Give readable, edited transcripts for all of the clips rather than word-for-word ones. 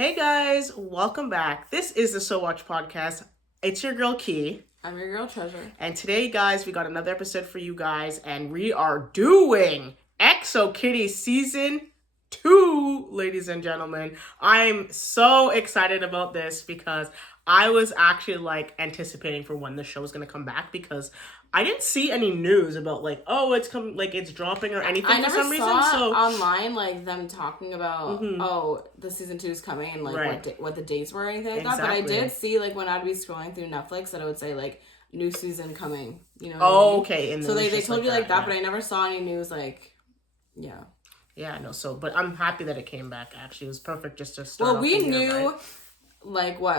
Hey guys, welcome back. This is the So Watch Podcast. It's your girl Key. I'm your girl Treasure. And today, guys, we got another episode for you guys, and we are doing Exo Kitty Season 2, ladies and gentlemen. I'm so excited about this because I was actually anticipating for when the show was going to come back because I didn't see any news about it's dropping or anything I for some reason. I So never saw online them talking about the season 2 is coming and what the dates were or anything like that. But I did see when I'd be scrolling through Netflix that it would say new season coming. You know? What I mean? Okay. And so they told you that, but I never saw any news yeah. Yeah, I know. So, but I'm happy that it came back. Actually, it was perfect just to start. Well, we knew,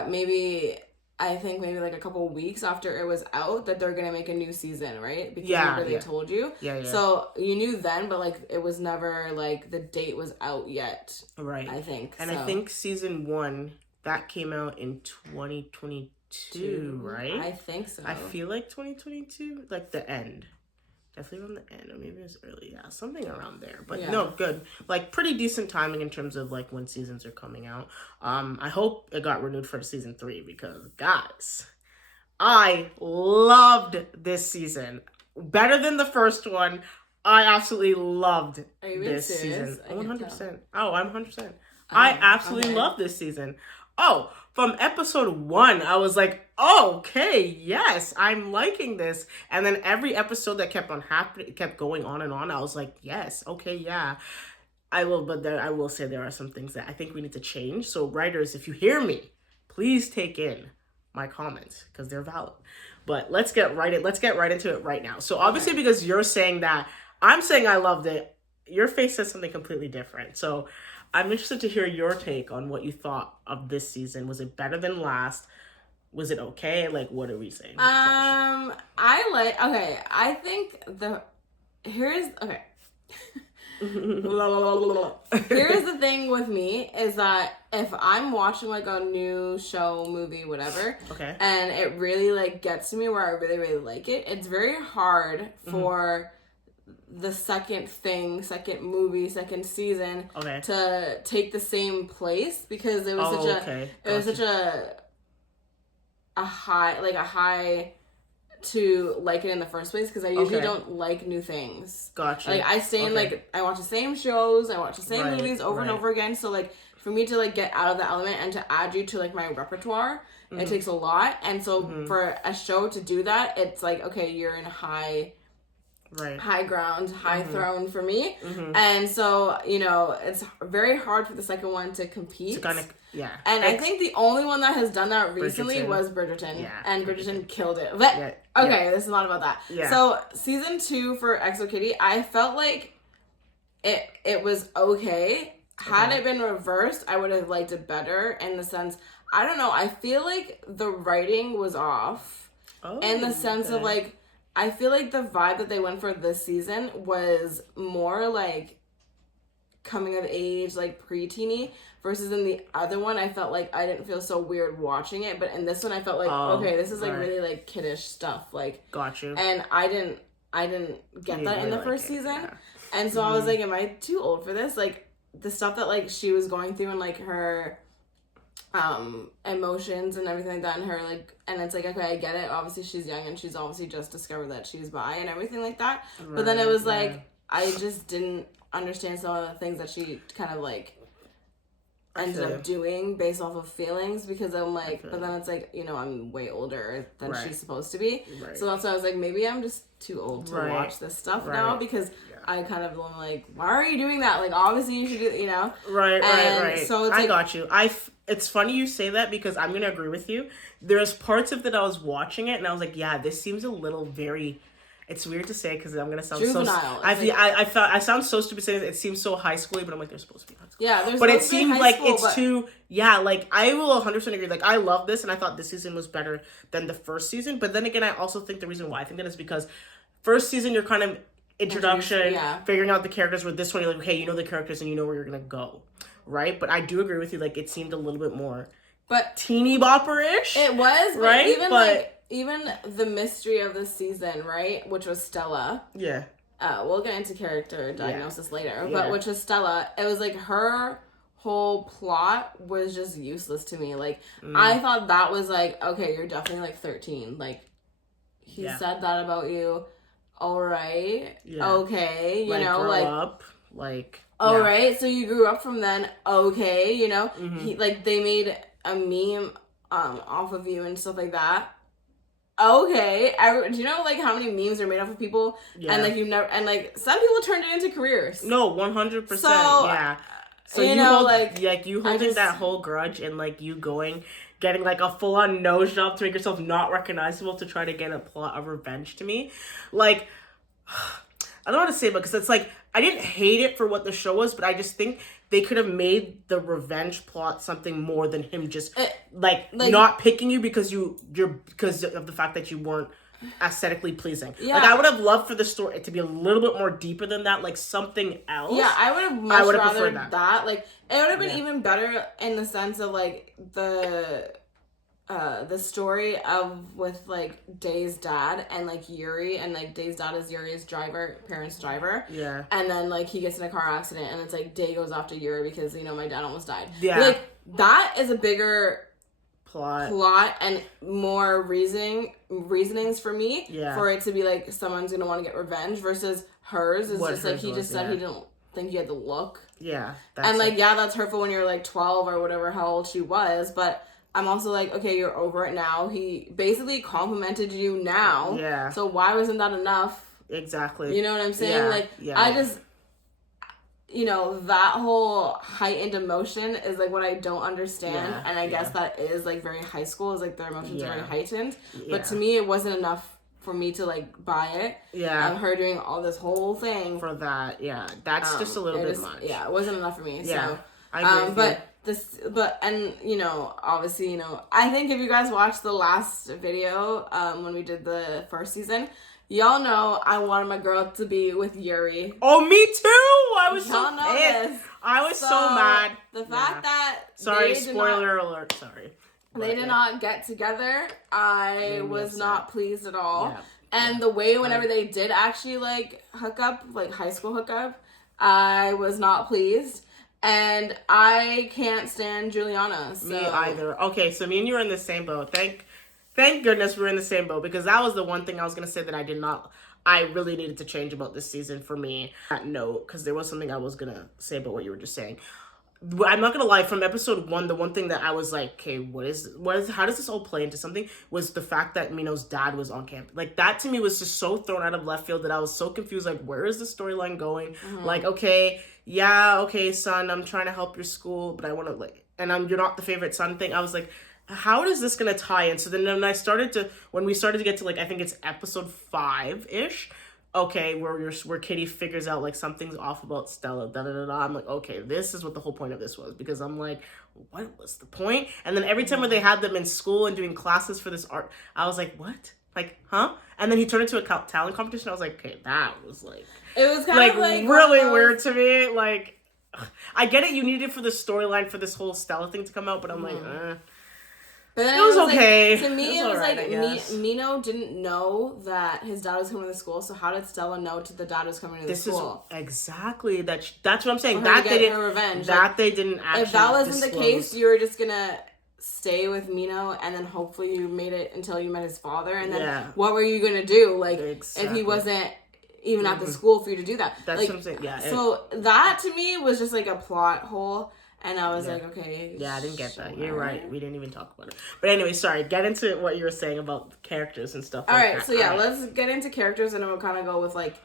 maybe a couple of weeks after it was out that they're gonna make a new season, right? Because they told you. Yeah. So you knew then, but it was never the date was out yet. Right. I think. And I think season 1 that came out in 2022, right? I think so. I feel like 2022, the end. Definitely around the end, or maybe it was early. Yeah, something around there. But no, good. Pretty decent timing in terms of when seasons are coming out. I hope it got renewed for season 3 because guys, I loved this season. Better than the first one. I absolutely loved this season. 100%. Oh, I'm 100%. I absolutely love this season. Oh, from episode 1, I was like, oh, okay, yes, I'm liking this. And then every episode that kept on happening, kept going on and on, I was like, yes, okay, yeah. I will say there are some things that I think we need to change. So writers, if you hear me, please take in my comments because they're valid. But let's get right into it right now. So obviously because you're saying that, I'm saying I loved it, your face says something completely different. So I'm interested to hear your take on what you thought of this season. Was it better than last? Was it okay? What are we saying? I think here's the thing with me is that if I'm watching a new show, movie, whatever, okay, and it really gets to me where I really, really like it, it's very hard for the second movie, second season to take the same place because it was such a high to like it in the first place because I usually don't like new things. Gotcha. I stay in I watch the same shows, I watch the same movies over and over again. So for me to get out of the element and to add you to my repertoire, it takes a lot. And so for a show to do that, it's okay, you're in high ground, high throne for me. And so, it's very hard for the second one to compete. And I think the only one that has done that recently was Bridgerton. Yeah, and Bridgerton killed it. But, this is not about that. Yeah. So, season 2 for Exo Kitty, I felt like it was okay. Had it been reversed, I would have liked it better in the sense, I don't know, I feel like the writing was off. In the sense of I feel like the vibe that they went for this season was more coming of age, pre-teeny, versus in the other one, I felt I didn't feel so weird watching it, but in this one, I felt okay, this is really kiddish stuff, Got you. And I didn't get that in the first season, and so I was am I too old for this? The stuff that she was going through and her emotions and everything like that, and her and it's okay, I get it, obviously she's young and she's obviously just discovered that she's bi and everything like that, but then it was I just didn't understand some of the things that she kind of ended up doing based off of feelings, because I'm but then it's I'm way older than she's supposed to be, so that's why I was maybe I'm just too old to watch this stuff now, because I kind of am why are you doing that? Obviously you should do, Right. So it's I got you. It's funny you say that because I'm going to agree with you. There's parts of that I was watching it and I was yeah, this seems a little very, it's weird to say because I'm going to sound juvenile. I sound so stupid saying it seems so high schooly, but I'm they're supposed to be high school. Yeah, but it seemed it's too, I will 100% agree. I love this and I thought this season was better than the first season. But then again, I also think the reason why I think that is because first season you're kind of introduction, figuring out the characters, with this one you're okay, you know the characters and you know where you're gonna go, right? But I do agree with you, it seemed a little bit more teeny bopper-ish. It was, right? Even the mystery of the season, right, which was Stella. We'll get into character diagnosis later, but which was Stella, it was her whole plot was just useless to me. Like, I thought that was like, okay, you're definitely like 13. Like, he said that about you. All right. Yeah. Okay. You know, grow like, up. Like, all right. So you grew up from then. Okay. You know, he, like, they made a meme off of you and stuff like that. Okay. Do you know, like, how many memes are made off of people? Yeah. And, like, you never, and, like, some people turned it into careers. No, 100%. So, yeah. So you know, you holding that whole grudge and, like, you getting, like, a full-on nose job to make yourself not recognizable to try to get a plot of revenge to me. Like, I don't know what to say, because it's, like, I didn't hate it for what the show was, but I just think they could have made the revenge plot something more than him just, like not picking you because because of the fact that you weren't aesthetically pleasing. Yeah. Like, I would have loved for the story to be a little bit more deeper than that, like something else. Yeah, I would have much rather that. Like, it would have been even better in the sense of, like, the story with, like, Day's dad and, like, Yuri, and, like, Day's dad is Yuri's parents' driver. Yeah. And then, like, he gets in a car accident, and it's, like, Day goes after Yuri because, you know, my dad almost died. Yeah. Like, that is a bigger plot and more reasonings for me for it to be, like, someone's gonna want to get revenge versus hers is just, like, he just said he didn't think you had the look. Yeah. And, like, that's hurtful when you're, like, 12 or whatever, how old she was, but I'm also like, okay, you're over it now. He basically complimented you now. Yeah. So why wasn't that enough? Exactly. You know what I'm saying? I just, you know, that whole heightened emotion is, like, what I don't understand. And I guess that is, like, very high school. Is, like, their emotions are very heightened. But to me, it wasn't enough for me to, like, buy it. Yeah. Of her doing all this whole thing. For that, that's just a little bit much. Yeah, it wasn't enough for me. Yeah. So, I agree with you. And, you know, obviously, you know, I think if you guys watched the last video, when we did the first season, y'all know I wanted my girl to be with Yuri. Oh, me too! I was so pissed. I was so mad. The fact that spoiler alert, sorry. They did not get together, I was not pleased at all. Yeah. And the way whenever they did actually, like, hook up, like, high school hookup, I was not pleased. And I can't stand Juliana. So. Me either. Okay, so me and you are in the same boat. Thank goodness we're in the same boat, because that was the one thing I was going to say that I really needed to change about this season for me. That note, because there was something I was going to say about what you were just saying. I'm not going to lie, from episode 1, the one thing that I was like, okay, how does this all play into something, was the fact that Mino's dad was on camp. Like, that to me was just so thrown out of left field that I was so confused, like, where is the storyline going? Mm-hmm. Like, okay, son, I'm trying to help your school, but I want to, like, and you're not the favorite son thing. I was like, how is this going to tie in? So then when we started to get to, like, I think it's episode 5-ish, okay, where Kitty figures out, like, something's off about Stella, I'm like, okay, this is what the whole point of this was, because I'm like, what was the point? And then every time when they had them in school and doing classes for this art, I was like, what? Like, huh? And then he turned into a talent competition. I was like, okay, that was, like, it was kind of like really weird to me. Like, I get it, you needed it for the storyline for this whole Stella thing to come out, but I'm like, But then it was okay. Like, to me, it was like Mino didn't know that his dad was coming to the school. So how did Stella know the dad was coming to the school? Exactly. That's what I'm saying. That they didn't revenge. They didn't actually. If that wasn't the case, you were just gonna stay with Mino, and then hopefully you made it until you met his father, and then what were you gonna do? Like, if he wasn't even at the school for you to do that. That's like, what I'm saying. Yeah. So that to me was just like a plot hole. And I was like, okay. Yeah, I didn't get that. You're right. We didn't even talk about it. But anyway, sorry. Get into what you were saying about characters and stuff. All right. So yeah, let's get into characters, and then we'll kind of go with, like,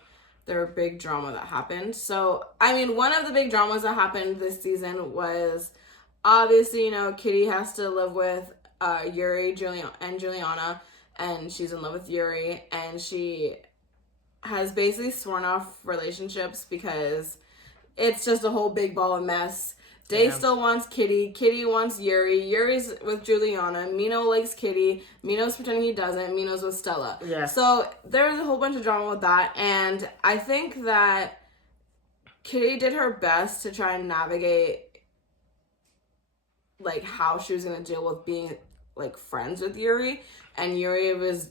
their big drama that happened. So, I mean, one of the big dramas that happened this season was, obviously, you know, Kitty has to live with Yuri, Juliana, and she's in love with Yuri, and she has basically sworn off relationships because it's just a whole big ball of mess. Day still wants Kitty. Kitty wants Yuri. Yuri's with Juliana. Mino likes Kitty. Mino's pretending he doesn't. Mino's with Stella. Yeah. So there's a whole bunch of drama with that. And I think that Kitty did her best to try and navigate, like, how she was going to deal with being, like, friends with Yuri. And Yuri was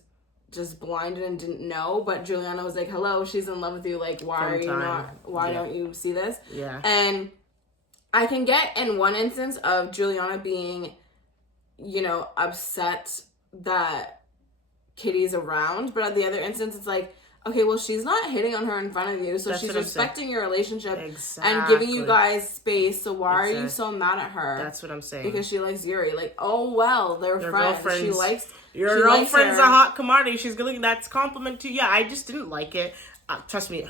just blinded and didn't know. But Juliana was like, hello, she's in love with you. Like, why don't you see this? Yeah. And I can get in one instance of Juliana being, you know, upset that Kitty's around, but at the other instance, it's like, okay, well, she's not hitting on her in front of you, so she's respecting your relationship and giving you guys space, so why are you so mad at her? That's what I'm saying. Because she likes Yuri. Like, oh, well, they're friends. She likes... Your girlfriend's a hot commodity. She's gonna... That's compliment to... Yeah, I just didn't like it. Trust me,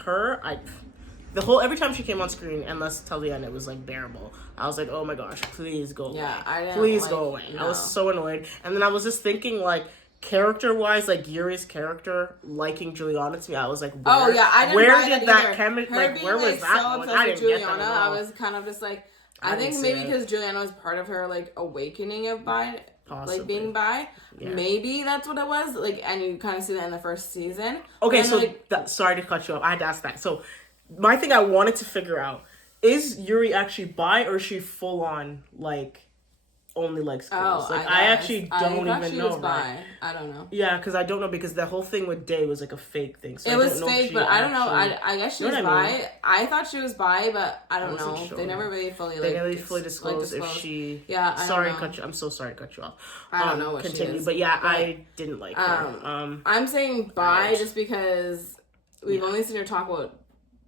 every time she came on screen, unless till the end, it was like bearable. I was like, oh my gosh, please go away. Please go away. No. I was so annoyed. And then I was just thinking, like, character-wise, like Yuri's character liking Juliana to me, I was like, I didn't where did that chemistry? Like, where was that? So obsessed with Juliana, I was kind of just like, I think maybe because Juliana was part of her like awakening of bi, possibly. Like being bi. Yeah. Maybe that's what it was. Like, and you kind of see that in the first season. Okay, so sorry to cut you off. I had to ask that. So my thing I wanted to figure out, is Yuri actually bi or is she full on like only likes girls? Like I actually don't even know. Right? I don't know. Yeah, because I don't know, because the whole thing with Day was like a fake thing. So it was fake, but I don't know. I guess she was bi. I thought she was bi, but I don't know. Sure. They never really fully disclosed if she. Yeah, I'm so sorry to cut you off. I don't know what continue, she is, but yeah, I didn't like her. I'm saying bi just because we've only seen her talk about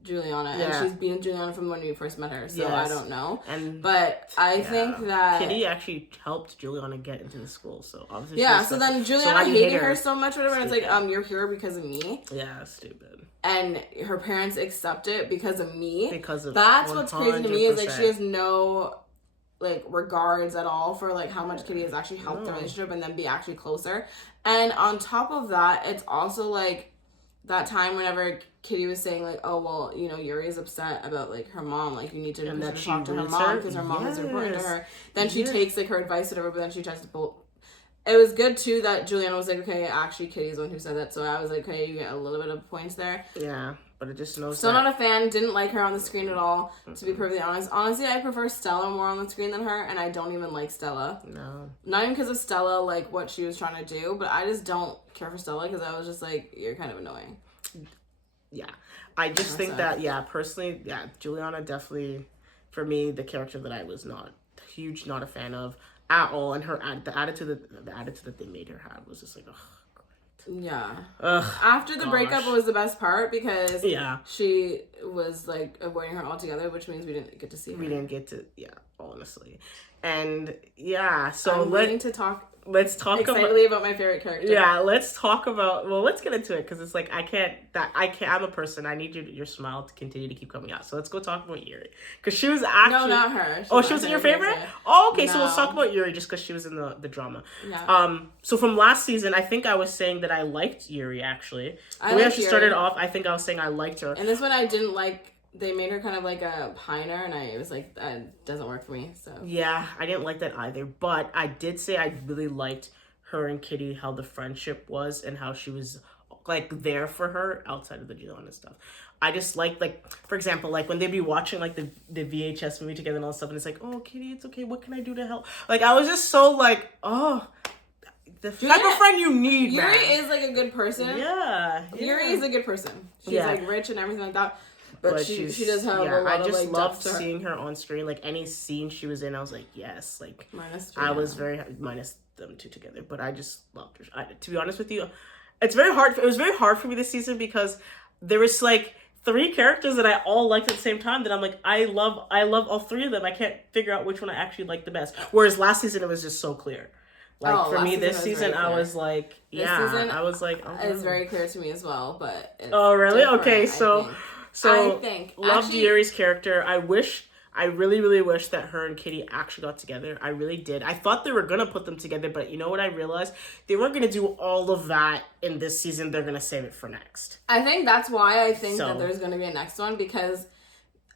Juliana, and she's been Juliana from when we first met her, so I don't know. But I think that Kitty actually helped Juliana get into the school, so obviously so then Juliana hating her so much, whatever, and it's like, you're here because of me. Yeah, stupid. And her parents accept it because of me. Because of that's 100%. What's crazy to me is like she has no like regards at all for like how much Kitty has actually helped the relationship and then be actually closer. And on top of that, it's also like that time whenever Kitty was saying like, oh well, you know, Yuri's upset about like her mom, like you need to talk to her mom because her mom is important to her. Then she takes like her advice or whatever, but then she tries to pull. It was good too that Juliana was like, okay, actually Kitty's the one who said that, so I was like, okay, you get a little bit of points there. Yeah, but it just knows. Still not a fan. Didn't like her on the screen at all. To be perfectly honest, honestly, I prefer Stella more on the screen than her, and I don't even like Stella. No, not even because of Stella, like what she was trying to do, but I just don't care for Stella because I was just like, you're kind of annoying. Yeah, I just think that personally, Juliana definitely, for me, the character that I was not a fan of at all, and the attitude that they made her have was just like, oh, great. Yeah. After the breakup was the best part because she was like avoiding her altogether, which means we didn't get to see her. We didn't get to, honestly, and so let's talk excitedly about my favorite character. Yeah, let's talk about. Well, let's get into it because it's like I can't. I'm a person. I need your smile to continue to keep coming out. So let's go talk about Yuri because she was actually. No, not her. She was in your favorite. Oh, okay. No. So let's talk about Yuri just because she was in the drama. Yeah. So from last season, I think I was saying that I liked Yuri actually. We actually started off. I think I was saying I liked her. And this one I didn't like. They made her kind of like a piner, and I was like, that doesn't work for me. So yeah, I didn't like that either. But I did say I really liked her and Kitty, how the friendship was, and how she was like there for her outside of the Juliana stuff. I just like for example, like when they'd be watching like the VHS movie together and all stuff, and it's like, oh Kitty, it's okay. What can I do to help? Like I was just so like, oh. The type of friend you need, Yuri man. is like a good person. Yeah. Yuri is a good person. She's like rich and everything like that. But she does have a lot of like. I just loved seeing her on screen. Like any scene she was in, I was like, yes. Like I was very minus them two together, but I just loved her. To be honest with you, it's very hard. It was very hard for me this season because there was like 3 characters that I all liked at the same time. That I'm like, I love all 3 of them. I can't figure out which one I actually like the best. Whereas last season it was just so clear. Like for me, this season I was like, I was like, it's very clear to me as well. But oh really? Okay, so. So, I loved Yuri's character. I really, really wish that her and Kitty actually got together. I really did. I thought they were going to put them together, but you know what I realized? They weren't going to do all of that in this season. They're going to save it for next. I think that's why I think that there's going to be a next one, because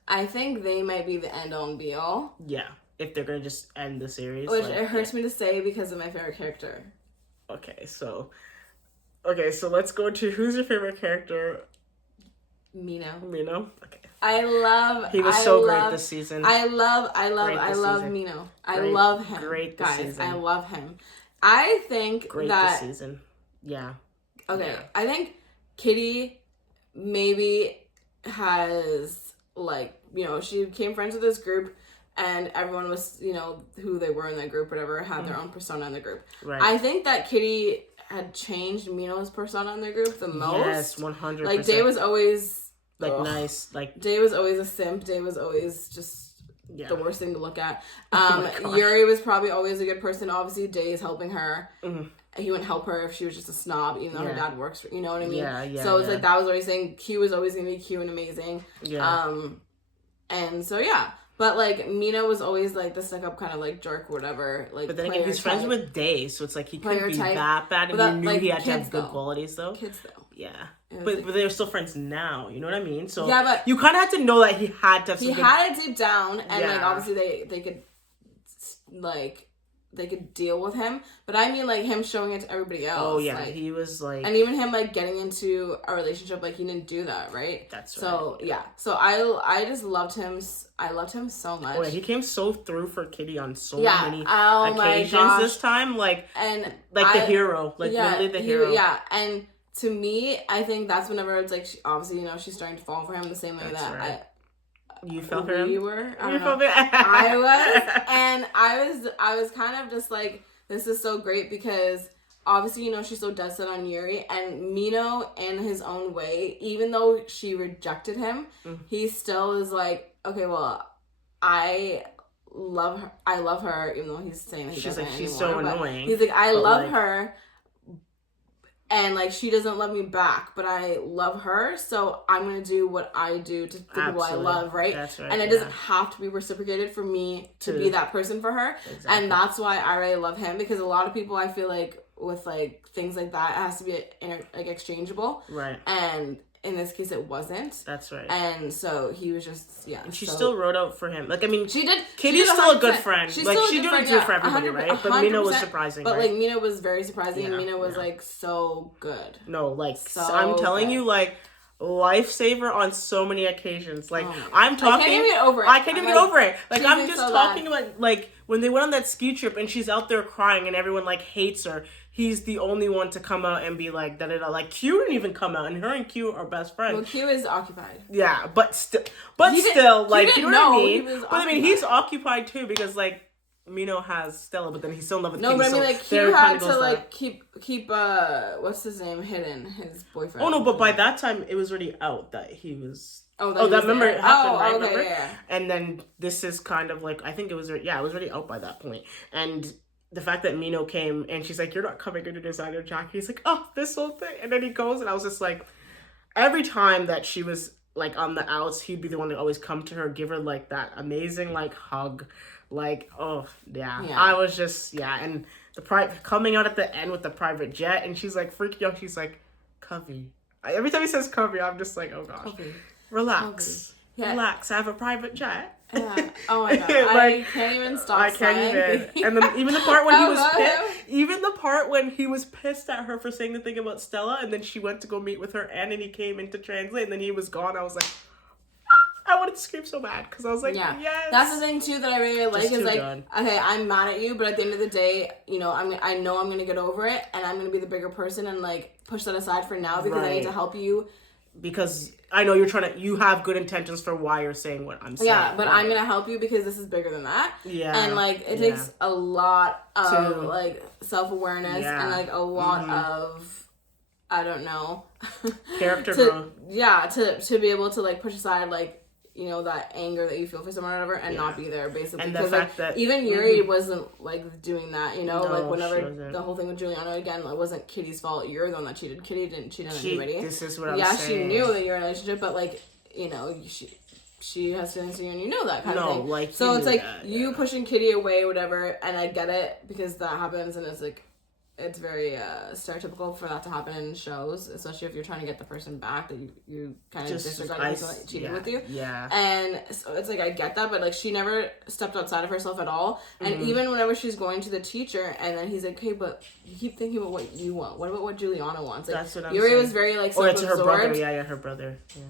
I think they might be the end all and be all. Yeah, if they're going to just end the series. Which it hurts me to say because of my favorite character. Okay, so let's go to who's your favorite character? Mino. Okay. He was so great this season. I love Mino. I love him. Great this season. I love him. I think great this season. Yeah. Okay. Yeah. I think Kitty maybe has like, you know, she became friends with this group and everyone was, you know, who they were in that group, whatever, had their own persona in the group. Right. I think that Kitty had changed Mino's persona in the group the most. Yes, 100%. Like, Day was always... like, nice. Like, Day was always a simp. Day was always just the worst thing to look at. Yuri was probably always a good person. Obviously, Day is helping her. Mm-hmm. He wouldn't help her if she was just a snob, even though her dad works for, you know what I mean? Yeah. So it's like, that was always saying Q was always going to be cute and amazing. Yeah. And so, yeah. But, like, Mina was always, like, the stuck-up kind of, like, jerk or whatever. Like, but then again, he's friends with Day, so it's like he couldn't be that bad, and you knew like, he had to have good qualities, though. Kids, though. Yeah. But they're still friends now, you know what I mean? So yeah, but you kind of had to know that he had to have some He had it deep down, and, like, obviously they could, like... they could deal with him, but I mean, like, him showing it to everybody else. Oh yeah, like, he was like, and even him like getting into a relationship, like, he didn't do that, right? That's right. So yeah, so I just loved him. I loved him so much. Oh yeah, he came so through for Kitty on so many occasions this time, like, and like the hero, like literally the hero. Yeah, and to me, I think that's whenever it's like, obviously, you know, she's starting to fall for him the same way you felt for him? You were? You felt it? I was. And I was kind of just like, this is so great because obviously, you know, she's so dead set on Yuri, and Mino, in his own way, even though she rejected him, he still is like, okay, well, I love her, even though he's saying that he doesn't anymore. She's so annoying. He's like, I love her, and, like, she doesn't love me back, but I love her, so I'm going to do what I do to the people I love, right? That's right. And it doesn't have to be reciprocated for me to be that person for her. Exactly. And that's why I really love him, because a lot of people, I feel like, with, like, things like that, it has to be, like, exchangeable. Right. And in this case, it wasn't. That's right. And so he was just, and she still wrote out for him. Like, I mean, she did. Kitty's still a good friend. She's like, still she didn't do it for everybody, right? But Mina was surprising, But, right? like, Mina was very surprising, and Mina was, like, so good. No, like, I'm telling you, like, lifesaver on so many occasions. Like, I'm talking. I can't even get over it. I can't even get over it. Like, I'm just talking about, like, when they went on that ski trip and she's out there crying and everyone, like, hates her. He's the only one to come out and be like, da-da-da. Like, Q didn't even come out, and her and Q are best friends. Well, Q is occupied. Yeah, but still, like, you know what I mean? But I mean, he's occupied too, because, like, Mino has Stella, but then he's still in love with Kitty. No, but I mean, like, Q had to, like, keep what's his name, hidden, his boyfriend. Oh, no, but by that time, it was already out that he was... that remember it happened, right? Okay, remember? Yeah. And then this is kind of like, I think it was already out by that point. And the fact that Mino came and she's like, you're not coming in a designer jacket. He's like, oh, this whole thing. And then he goes, and I was just like, every time that she was like on the outs, he'd be the one to always come to her, give her like that amazing like hug. Like, oh, yeah. I was just, and the coming out at the end with the private jet, and she's like freaking out. She's like, Covey. Every time he says Covey, I'm just like, oh gosh. Covey. Relax. Covey. Yeah. Relax. I have a private jet. Yeah. Oh my god. Like, I can't even stop. I can't even. And then even the part when he was pissed, even the part when he was pissed at her for saying the thing about Stella, and then she went to go meet with her, and then he came in to translate, and then he was gone. I was like, I wanted to scream so bad, because I was like, yes. That's the thing too that I really like, is like, okay, I'm mad at you, but at the end of the day, you know, I know I'm gonna get over it, and I'm gonna be the bigger person and like push that aside for now, because I need to help you. Because I know you have good intentions for why you're saying what I'm saying. Yeah, but I'm gonna help you because this is bigger than that. Yeah. And like, it takes a lot of like self-awareness and like a lot of, I don't know, character growth. Yeah, to be able to like push aside like, you know, that anger that you feel for someone or whatever, and not be there, basically. And the fact like, that even Yuri wasn't like doing that, you know, like whenever the whole thing with Giuliano, again, it wasn't Kitty's fault. You're the one that cheated. Kitty didn't cheat on anybody. This is what I'm saying. She knew that you're in a relationship, but like, you know, she has feelings for you, and you know that kind of thing. Like, so it's like you pushing Kitty away, whatever, and I get it because that happens, and it's like, it's very stereotypical for that to happen in shows, especially if you're trying to get the person back that you kind of disregard like, cheating with you. Yeah. And so it's like, I get that, but like, she never stepped outside of herself at all. And even whenever she's going to the teacher, and then he's like, hey, but you keep thinking about what you want. What about what Giuliano wants? Like, that's what I'm saying. Was very like self-absorbed. Or it's her brother. Yeah, her brother. Yeah.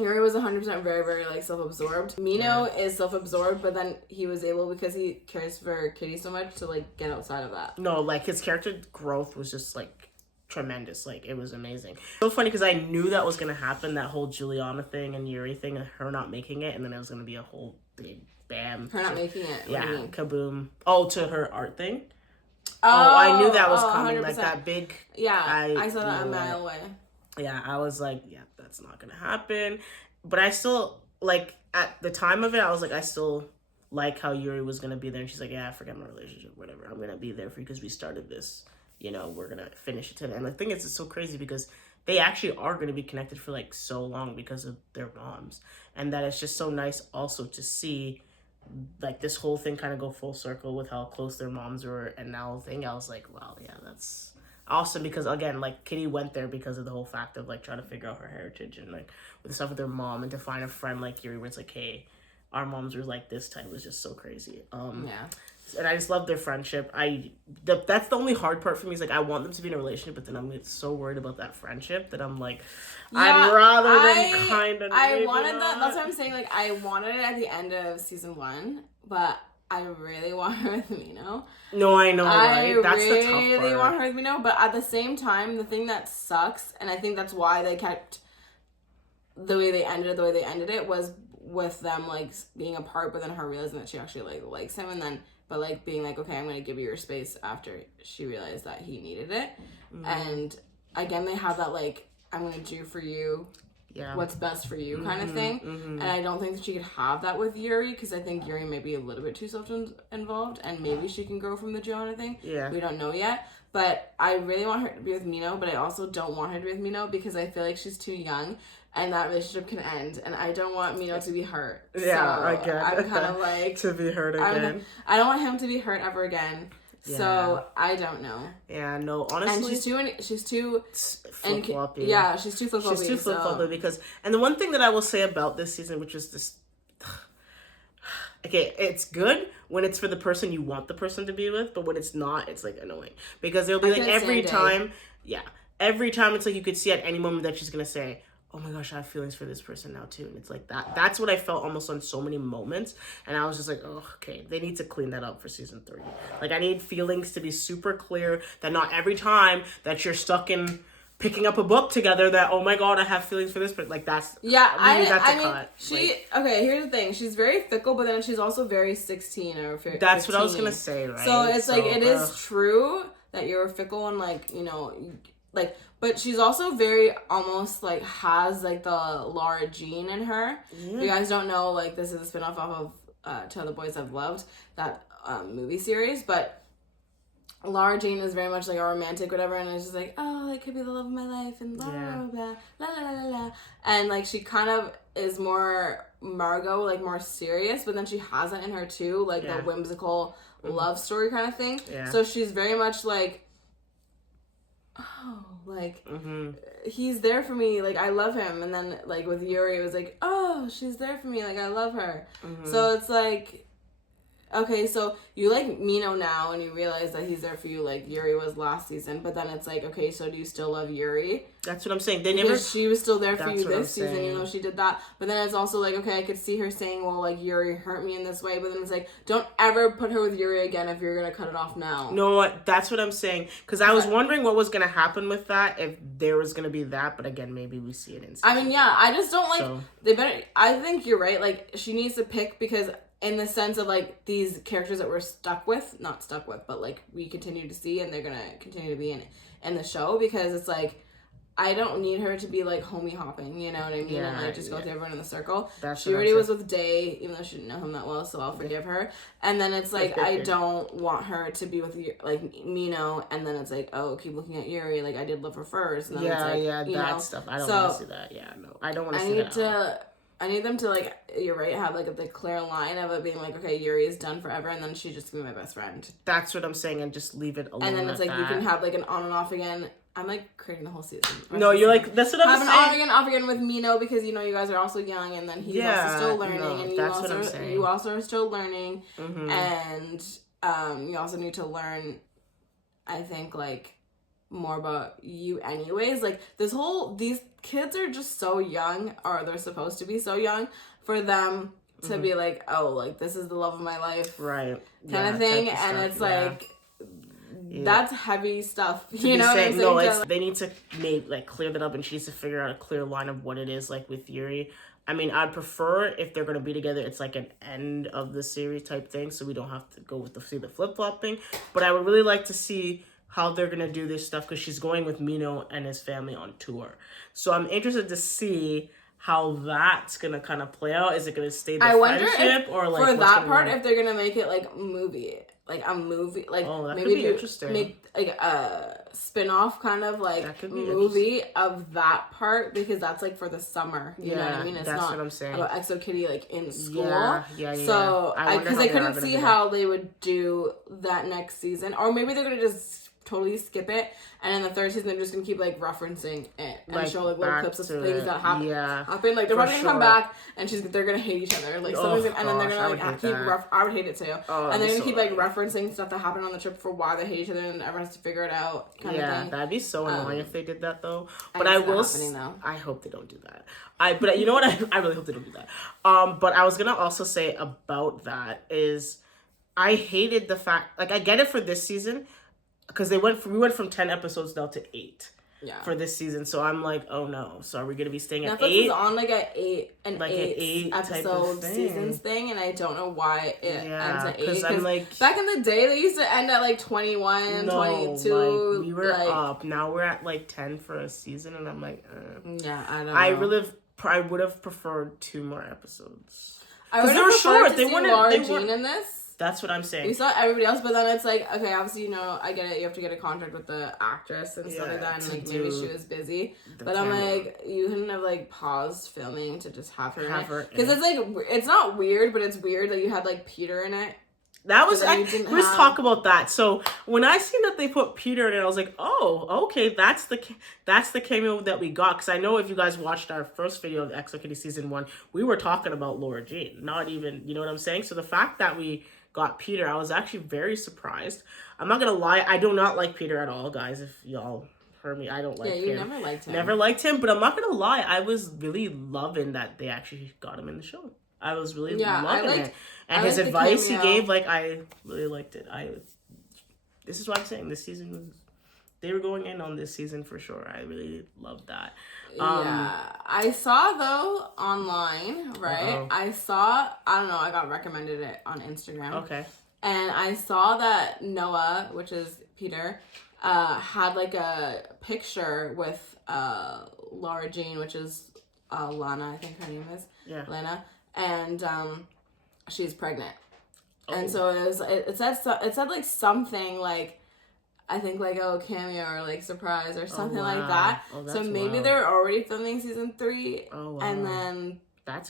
Yuri was 100% very, very, like, self-absorbed. Mino is self-absorbed, but then he was able, because he cares for Kitty so much, to, like, get outside of that. No, like, his character growth was just, like, tremendous. Like, it was amazing. So funny because I knew that was gonna happen, that whole Juliana thing and Yuri thing, and her not making it, and then it was gonna be a whole big bam. Her not making it. Yeah, what do you mean? kaboom. Oh, to her art thing. I knew that was coming. 100%. Like that big. Yeah, I saw that a mile away. Yeah, I was like, yeah, that's not gonna happen. But I still, like, at the time of it, I was like, I still like how Yuri was gonna be there, and she's like, yeah, forget my relationship, whatever. I'm gonna be there for you because we started this. You know, we're gonna finish it today. And the thing is, it's so crazy because they actually are gonna be connected for like so long because of their moms, and that it's just so nice also to see like this whole thing kind of go full circle with how close their moms were. And now thing, I was like, wow, yeah, that's awesome, because again, like, Kitty went there because of the whole fact of like trying to figure out her heritage and like with stuff with their mom, and to find a friend like Yuri where it's like, hey, our moms were like this type, was just so crazy. And I just love their friendship. That's the only hard part for me, is like I want them to be in a relationship, but then I'm so worried about that friendship that I'm like, I'd rather than kind of. I wanted that. That's what I'm saying. Like, I wanted it at the end of season 1, but I really want her with Mino. No, I know, right? That's the tough part. I really want her with Mino, but at the same time, the thing that sucks, and I think that's why they kept the way they ended it, was with them like being apart, but then her realizing that she actually like likes him, and then but like being like, okay, I'm gonna give you your space after she realized that he needed it. And again, they have that like, I'm gonna do for you what's best for you kind of thing. And I don't think that she could have that with Yuri, because I think Yuri may be a little bit too self-involved, and maybe she can grow from the Joanna thing. We don't know yet. But I really want her to be with Mino, but I also don't want her to be with Mino because I feel like she's too young and that relationship can end, and I don't want Mino to be hurt. Again. I'm kind of like... to be hurt again. I don't want him to be hurt ever again. So, I don't know. Yeah, no, honestly. And she's too flip-floppy. Yeah, she's too flip-floppy. She's too flip-floppy because... And the one thing that I will say about this season, which is this... Okay, it's good when it's for the person you want the person to be with, but when it's not, it's like annoying. Because there'll be like every time it's like you could see at any moment that she's going to say, oh my gosh, I have feelings for this person now too. And it's like that. That's what I felt almost on so many moments. And I was just like, oh, okay, they need to clean that up for season 3. Like, I need feelings to be super clear, that not every time that you're stuck in picking up a book together that, oh my god, I have feelings for this person. Like, that's... Yeah, I mean, cut. Okay, here's the thing. She's very fickle, but then she's also very 16 or 15. That's what I was going to say, right? So it's like, it is true that you're fickle and like, you know, like... But she's also very almost like has like the Laura Jean in her. You guys don't know, like, this is a spinoff off of To Other Boys I've Loved, that movie series. But Laura Jean is very much like a romantic whatever, and it's just like, oh, it could be the love of my life and blah blah blah la la la la. And like she kind of is more Margot, like more serious, but then she has that in her too, like the whimsical love story kind of thing. So she's very much like, oh, like, he's there for me, like, I love him. And then, like, with Yuri, it was like, oh, she's there for me, like, I love her. So it's like, okay, so you like Mino now, and you realize that he's there for you, like Yuri was last season, but then it's like, okay, so do you still love Yuri? That's what I'm saying. She was still there for you this season, even though she did that. But then it's also like, okay, I could see her saying, well, like, Yuri hurt me in this way, but then it's like, don't ever put her with Yuri again if you're gonna cut it off now. No, that's what I'm saying. Because I was wondering what was gonna happen with that, if there was gonna be that, but again, maybe we see it in season. I mean, yeah, I just don't like, I think you're right, like, she needs to pick, because in the sense of, like, these characters that we're not stuck with, but, like, we continue to see, and they're gonna continue to be in the show, because it's, like, I don't need her to be, like, homie hopping, you know what I mean? And, like, just go to everyone in the circle. She already was with Day, even though she didn't know him that well, so I'll forgive her. And then it's, like, I don't want her to be with, like, Mino, and then it's, like, oh, keep looking at Yuri, like, I did love her first. And then it's, like, that stuff. I don't want to see that. Yeah, no. I don't want to see that. I need them to, like, you're right, have, like, the clear line of it being, like, okay, Yuri is done forever, and then she's just gonna be my best friend. That's what I'm saying, and just leave it alone. And then it's, like, you can have, like, an on and off again. I'm, like, creating the whole season. No, you're, like, that's what I'm saying. Have an on again, off again with Mino, because, you know, you guys are also young, and then he's also still learning, and you also are still learning, and you also need to learn, I think, like, more about you anyways. Like, these kids are just so young, or they're supposed to be so young, for them to be like, oh, like, this is the love of my life, right, kind of thing. And it's like, that's heavy stuff. You know what I'm saying? No, they need to clear that up, and she needs to figure out a clear line of what it is like with Yuri. I mean, I'd prefer if they're going to be together, it's like an end of the series type thing, so we don't have to go with the flip-flop thing. But I would really like to see how they're going to do this stuff, because she's going with Mino and his family on tour. So I'm interested to see how that's going to kind of play out. Is it going to stay the friendship? Or like for that part, if they're going to make it like a movie. Like a movie, like that maybe could be interesting. Make like a spin-off kind of like movie of that part, because that's like for the summer. You know what I mean? It's that's not what I'm saying. About Exo Kitty like in school. Yeah. So because I couldn't see how they would do that next season, or maybe they're gonna just totally skip it, and in the third season they're just gonna keep like referencing it and show like little clips of things that happen. Like they're probably gonna come back and they're gonna hate each other, like something's and then they're gonna like keep I would hate it too. And they're gonna keep like referencing stuff that happened on the trip for why they hate each other, and everyone has to figure it out kind of thing. That'd be so annoying if they did that though. But I will I hope they don't do that. But you know what, I really hope they don't do that. But I was gonna also say about that is I hated the fact, like I get it for this season, because we went from 10 episodes now to 8 for this season. So I'm like, oh no. So are we going to be staying at Netflix 8? is on like an 8 episode seasons thing, and I don't know why it ends at 8. Because I'm like, back in the day, they used to end at like 21, 22. Like, we were up. Now we're at like 10 for a season, and I'm like, yeah, I don't know. I would have preferred 2 more episodes. I would have preferred to see Laura Jean in this. That's what I'm saying. You saw everybody else, but then it's like, okay, obviously, you know, I get it. You have to get a contract with the actress and stuff like that, and like maybe she was busy. But I'm like, you couldn't have like paused filming to just have her in it, because it's like, it's not weird, but it's weird that you had like Peter in it. That was let's talk about that. So when I seen that they put Peter in it, I was like, oh, okay, that's the cameo that we got. Because I know if you guys watched our first video of Exo Kitty season 1, we were talking about Laura Jean, not even, you know what I'm saying. So the fact that we got Peter, I was actually very surprised. I'm not gonna lie, I do not like Peter at all, guys. If y'all heard me, I don't like him. Yeah, you never liked him. Never liked him, but I'm not gonna lie, I was really loving that they actually got him in the show. I was really loving it. And his advice he gave, like, I really liked it. This is what I'm saying. This season they were going in on this season for sure. I really loved that. I saw though online, right? I don't know, I got recommended it on Instagram. Okay. And I saw that Noah, which is Peter, had like a picture with Laura Jean, which is Lana, I think her name is. Yeah. Lana. And she's pregnant. And so it said like something like, I think like, cameo or like surprise or something like that. So maybe they're already filming season 3. And then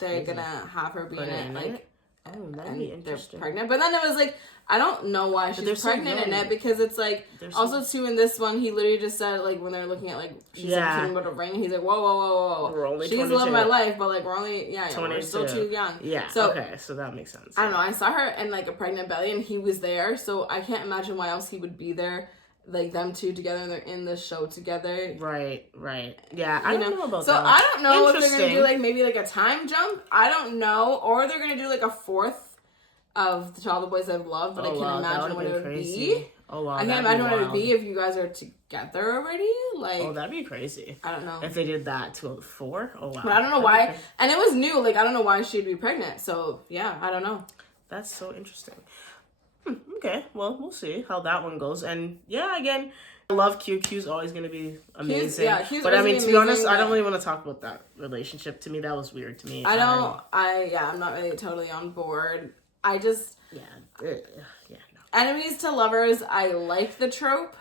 they're gonna have her be in it. Like, that'd be interesting. They're pregnant. But then it was like, I don't know why she's pregnant in it, because it's like, also too in this one, he literally just said like, when they're looking at like, she's talking about a ring, he's like, whoa. We're only she's 22. living my life, but like, we're only, we're still too young. Yeah, so, okay, so that makes sense. I don't know, I saw her in like a pregnant belly and he was there, so I can't imagine why else he would be there. Like them two together, they're in the show together. Right. Yeah, I don't know about that. So I don't know if they're gonna do like maybe like a time jump. I don't know, or they're gonna do like a 4th of To All the Boys I've Loved, but I can't imagine what it would be. Oh wow! I can't imagine what it would be if you guys are together already. Like, that'd be crazy. I don't know if they did that to 4. Oh wow! But I don't know why, and it was new. Like I don't know why she'd be pregnant. So yeah, I don't know. That's so interesting. Okay, well, we'll see how that one goes. And yeah, again, I love Q. Q's always going to be amazing. Q's but I mean, to be honest, I don't really want to talk about that relationship. To me, that was weird to me. I'm not really totally on board. I just... no. Enemies to lovers, I like the trope,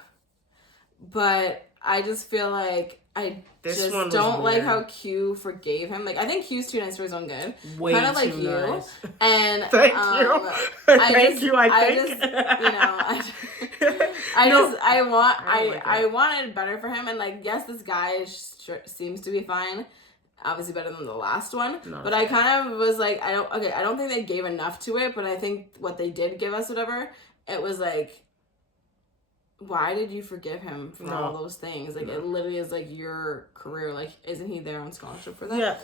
but I just feel like I don't like how Q forgave him. Like, I think Q's too nice for his own good. Kind of like you. Nice. And thank you. Thank you. I wanted better for him. And like, yes, this guy seems to be fine. Obviously better than the last one. But I kind of was like, I don't think they gave enough to it. But I think what they did give us, whatever, it was like, why did you forgive him for all those things? Like, it literally is, like, your career. Like, isn't he there on scholarship for that?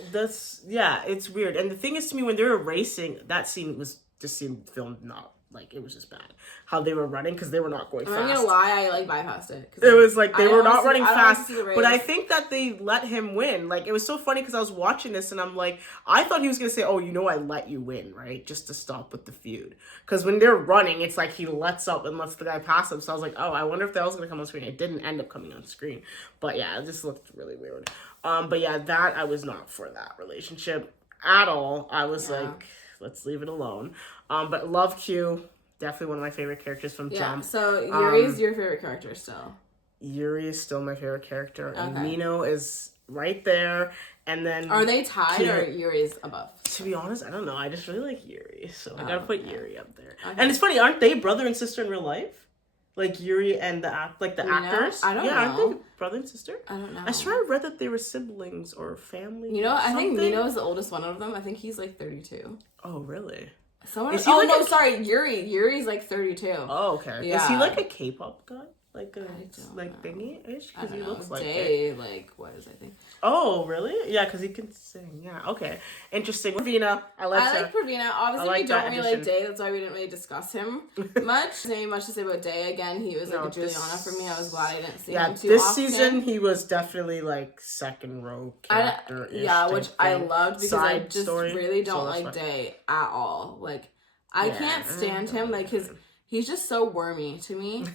Yeah, it's weird. And the thing is, to me, when they were racing, that scene was just filmed not like, it was just bad how they were running because they were not going fast. I'm not gonna lie, I like bypassed it. It was like they were not running fast, but I think that they let him win. Like, it was so funny because I was watching this and I'm like, I thought he was gonna say, "Oh, I let you win," right, just to stop with the feud. Because when they're running, it's like he lets up and lets the guy pass him. So I was like, oh, I wonder if that was gonna come on screen. It didn't end up coming on screen, but yeah, it just looked really weird. But yeah, that I was not for that relationship at all. I was like, let's leave it alone. But love Q. Definitely one of my favorite characters from Jump. So Yuri's your favorite character still? Yuri is still my favorite character. And Mino is right there. And then... Are they tied or Yuri's above? To be honest, I don't know. I just really like Yuri. So I gotta put Yuri up there. Okay. And it's funny, aren't they brother and sister in real life? Like Yuri and the actors? I don't know. Aren't they brother and sister? I don't know. I swear I read that they were siblings or family. I think Mino is the oldest one of them. I think he's like 32. Oh, really? Yuri. Yuri's like 32. Oh, okay. Yeah. Is he like a K-pop guy? Like thingy-ish? Because he looks like it. Like, what is I think? Oh, really? Yeah, because he can sing. Yeah, okay. Interesting. Pravina. I like Pravina. Obviously, we don't really like Day. That's why we didn't really discuss him much. Same much to say about Day. Again, he was like a Juliana for me. I was glad I didn't see him too this often. Season, he was definitely like second row character. Which I loved because I just really don't like Day at all. Like, I can't stand him. Like, he's just so wormy to me.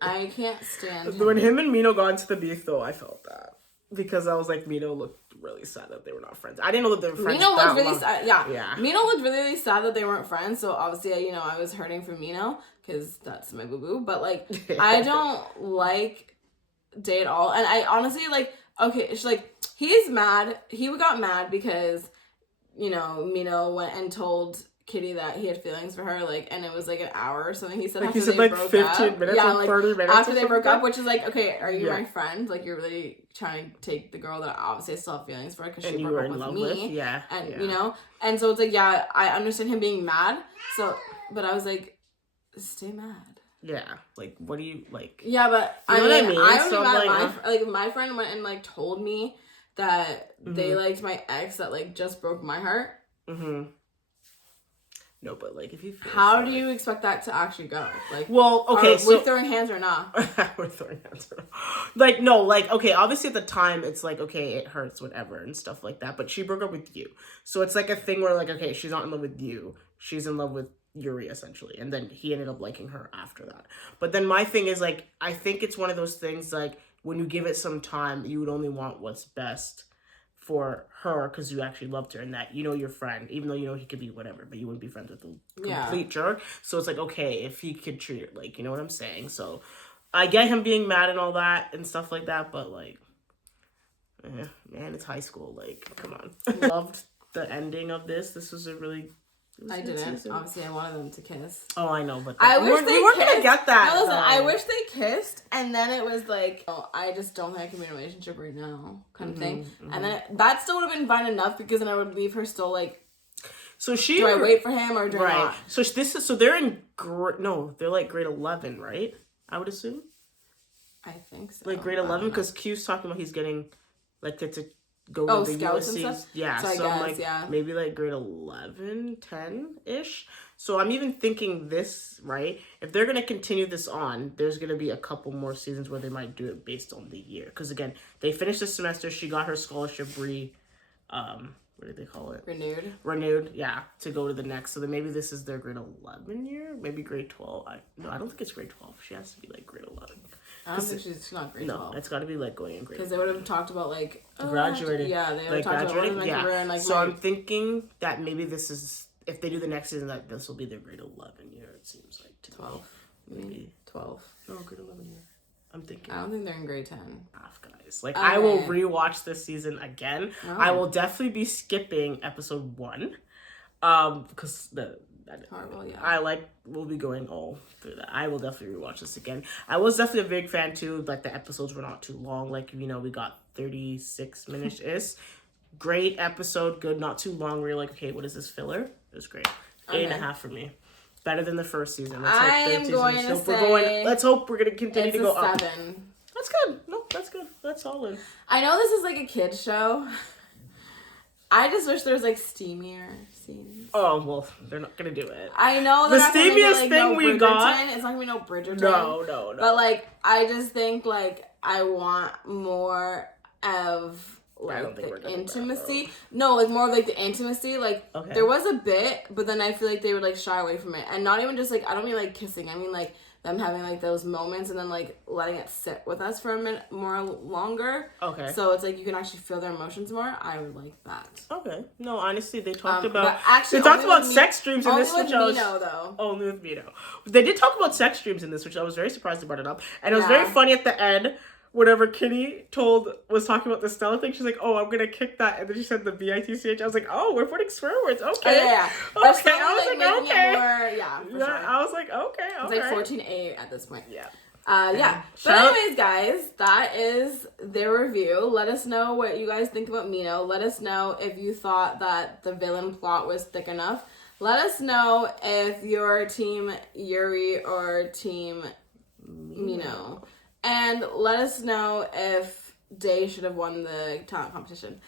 I can't stand him. When him and Mino got into the beef, though, I felt that. Because I was like, Mino looked really sad that they were not friends. I didn't know that they were friends. Mino looked really sad. Yeah. Mino looked really, really sad that they weren't friends. So obviously, I was hurting for Mino because that's my boo-boo. But, like, I don't like Day at all. And I honestly, like, okay, it's like, he's mad. He got mad because, Mino went and told Kitty that he had feelings for her, like, and it was like an hour or something. He said like, after they broke 15 up. Minutes or 30 minutes after they broke up, which is like, okay, are you my friend? Like, you're really trying to take the girl that obviously I still have feelings for because she broke up with me. Yeah. And and so it's like, I understand him being mad. So, but I was like, stay mad. Yeah, like, what do you like? Yeah, but you know what I mean? I was mad at my friend went and like told me that they liked my ex that like just broke my heart. No, but like, if you feel how do you expect that to actually go? Like, well, okay, so we're throwing hands or not? We're throwing hands or not. Like, no, like, okay, obviously at the time it's like, okay, it hurts, whatever, and stuff like that. But she broke up with you, so it's like a thing where like, okay, she's not in love with you, she's in love with Yuri essentially, and then he ended up liking her after that. But then my thing is like, I think it's one of those things like when you give it some time, you would only want what's best for her because you actually loved her and that your friend, even though he could be whatever, but you wouldn't be friends with a complete jerk. So it's like, okay, if he could treat her like, you know what I'm saying? So I get him being mad and all that and stuff like that, but like, man, it's high school. Like, come on. Loved the ending of this. This was a really... I didn't. Obviously, I wanted them to kiss. Oh, I know, but I wish they weren't gonna get that. No, listen, I wish they kissed, and then it was like, I just don't think I can be in a relationship right now, kind of thing. And then that still would have been fine enough because then I would leave her still like. So do I wait for him or do I not? So they're in they're like grade 11, right? I would assume. I think so. Like grade 11 because Q's talking about he's getting like to go with the scouts USCs. And stuff? Yeah, so I guess, maybe like grade 11, 10-ish. So I'm even thinking this, right? If they're going to continue this on, there's going to be a couple more seasons where they might do it based on the year. Because again, they finished the semester, she got her scholarship what do they call it? Renewed, yeah, to go to the next. So then maybe this is their grade 11 year, maybe grade 12. I don't think it's grade 12. She has to be like grade 11. I don't think she's not grade 12. No, it's got to be like going in grade 11. Because they would have talked about like graduating. Yeah, they would have talked about career and like. So I'm thinking that maybe this is, if they do the next season, that this will be their grade 11 year. It seems like 12, maybe 12. No, grade 11 year. I'm thinking. I don't think they're in grade 10. Guys, like I will rewatch this season again. Oh. I will definitely be skipping episode 1, because we'll be going all through that. I will definitely rewatch this again. I was definitely a big fan too. Like the episodes were not too long. Like we got 36 minutes ish. Great episode, good, not too long. Where you're like, okay, what is this filler? It was great. 8.5 for me. Better than the first season. Let's hope we're going to continue to go up. 7. That's good. No, that's good. That's solid. I know this is like a kid's show. I just wish there was like steamier scenes. Oh, well, they're not gonna do it. I know the steamiest thing no we got. It's not gonna be no Bridgerton. No. But like, I just think like I want more of like the intimacy. No, like more of like the intimacy. Like there was a bit, but then I feel like they would like shy away from it, and not even just like I don't mean like kissing. I mean like them having like those moments and then like letting it sit with us for a minute more longer. Okay. So it's like you can actually feel their emotions more. I would like that. Okay. No, honestly, they talked about sex dreams in this, which I was only with Mino. They did talk about sex dreams in this, which I was very surprised they brought it up, and it was very funny at the end. Whenever Kitty was talking about the Stella thing, she's like, "Oh, I'm gonna kick that," and then she said the bitch. I was like, "Oh, we're putting swear words." Okay, yeah. Okay, I was like, okay. Sure. I was like, okay. It's like 14A at this point. Yeah. Yeah. But anyways, guys, that is their review. Let us know what you guys think about Mino. Let us know if you thought that the villain plot was thick enough. Let us know if you're team Yuri or team Mino. And let us know if Day should have won the talent competition.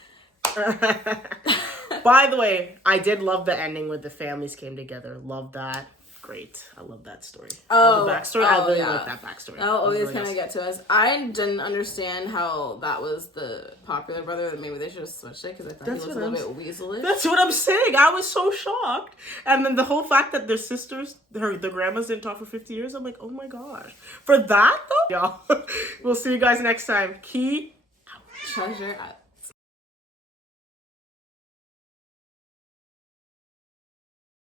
By the way, I did love the ending where the families came together. Love that. Great. I love that story. The backstory. I really like that backstory. That'll always kind of get to us. I didn't understand how that was the popular brother. Maybe they should have switched it because I thought he was a little bit weaselish. That's what I'm saying. I was so shocked. And then the whole fact that their sisters, the grandmas didn't talk for 50 years. I'm like, oh my gosh. For that though? Y'all, we'll see you guys next time. Key out. Treasure out.